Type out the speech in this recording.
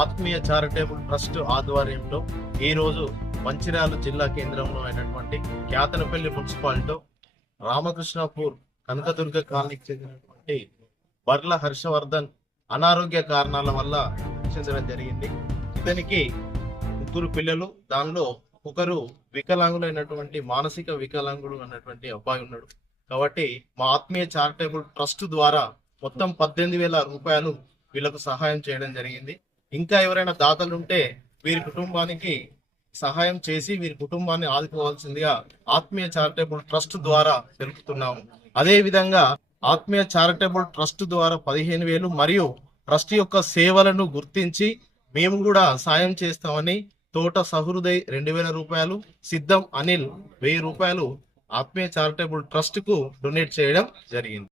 ఆత్మీయ charitable trust ఆధ్వర్యంలో ఈ రోజు మంచిర్యాల జిల్లా కేంద్రంలో అయినటువంటి క్యాతనపల్లి మున్సిపాలిటీ రామకృష్ణపూర్ కనకదుర్గ కాలనీకి చెందినటువంటి బర్ల హర్షవర్ధన్ అనారోగ్య కారణాల వల్ల చెందడం జరిగింది. ఇతనికి 3 పిల్లలు, దానిలో ఒకరు వికలాంగులైనటువంటి మానసిక వికలాంగుడు అన్నటువంటి అబ్బాయి ఉన్నాడు. కాబట్టి మా ఆత్మీయ చారిటబుల్ ట్రస్ట్ ద్వారా మొత్తం 18,000 రూపాయలు వీళ్ళకు సహాయం చేయడం జరిగింది. ఇంకా ఎవరైనా దాతలు ఉంటే వీరి కుటుంబానికి సహాయం చేసి వీరి కుటుంబాన్ని ఆదుకోవాల్సిందిగా ఆత్మీయ చారిటబుల్ ట్రస్ట్ ద్వారా తెలుపుతున్నాము. అదే విధంగా ఆత్మీయ చారిటబుల్ ట్రస్ట్ ద్వారా 15,000 మరియు ట్రస్ట్ యొక్క సేవలను గుర్తించి మేము కూడా సాయం చేస్తామని తోట సహృదయ్ 2,000 రూపాయలు, సిద్ధం అనిల్ 1,000 రూపాయలు ఆత్మీయ చారిటబుల్ ట్రస్ట్ కు డొనేట్ చేయడం జరిగింది.